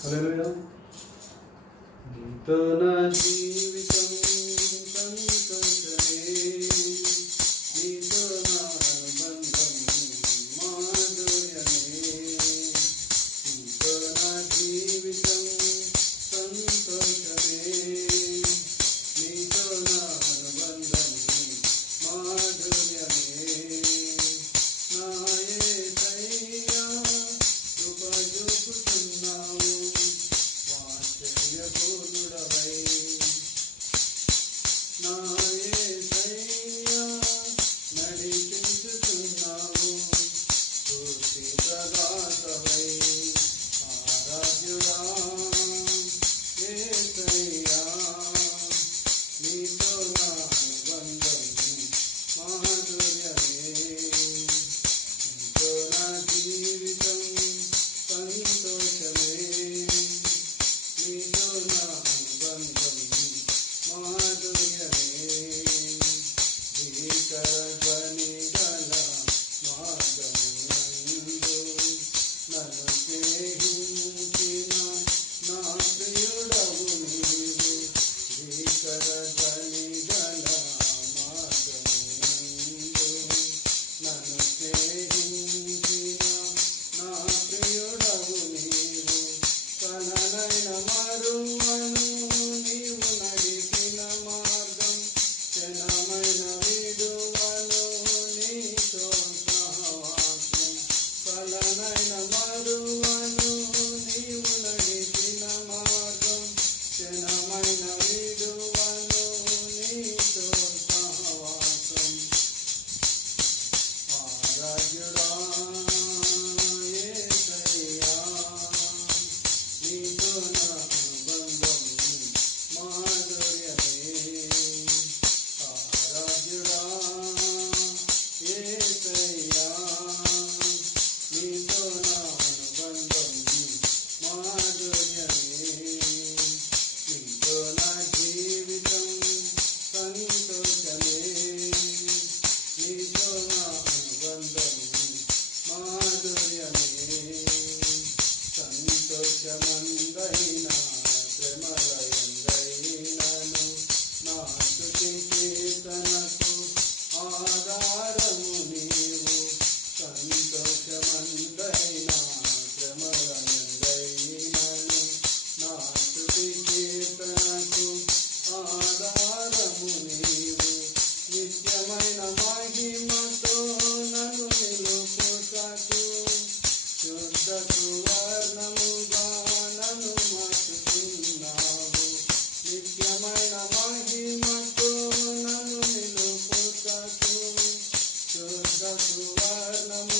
హల్లెలూయా. నీతో నా జీవితం సంతోషమే, నీతో నా అనుబంధం మాధుర్యమే, నీతో నా జీవితం సంతోషమే, నీతో నా అనుబంధం మాధుర్యమే. నా యేసయ్యా కృప చూపుతున్నావు, వాత్సల్యపూర్ణుడవై. నా యేసయ్యా నడిపించుతున్నావు, స్ఫూర్తి ప్రదాతవై. ఆరాధ్యుడా యేసయ్యా, నీతో నా అనుబంధం మాధుర్యమే, నీతో నా జీవితం సంతోషమే, నీతో నా అనుబంధం మాధుర్యమే. భీకర ధ్వని గల మార్గమునందు నన్ను స్నేహించిన నా ప్రియుడవు నీవు. భీకర ధ్వని గల మార్గమునందు నన్ను స్నేహించిన నా ప్రియుడవు నీవు. కలనైన మరువను నీవు నడిపిన మార్గం, క్షణమైన విడువను నీతో సహవాసం. కలనైన మరువను నీవు నడిపిన మార్గం, క్షణమైన విడువను నీతో సహవాసం. ఆరాధ్యుడా యేసయ్యా, నీతో నా అనుబంధం మాధుర్యమే. ఆరాధ్యుడా యేసయ్యా, నీతో నా అనుబంధం మాధుర్యమే, నీతో నా జీవితం సంతోషమే, నీతో నా అనుబంధం మాధుర్యమే. సంతోషమందైన శ్రమలయందైనను నా స్తుతి కీర్తనకు ఆధారము నీవు. సంతోషమందైన శ్రమలయందైనను నా స్తుతి కీర్తనకు ఆధారము నీవు. నిత్యమైన మహిమతో నన్ను నిలుపుటకు, శుద్ధ సువర్ణముగా నన్ను మార్చుతున్నావు. నిత్యమైన మహిమతో నన్ను నిలుపుటకు, శుద్ధ సువర్ణము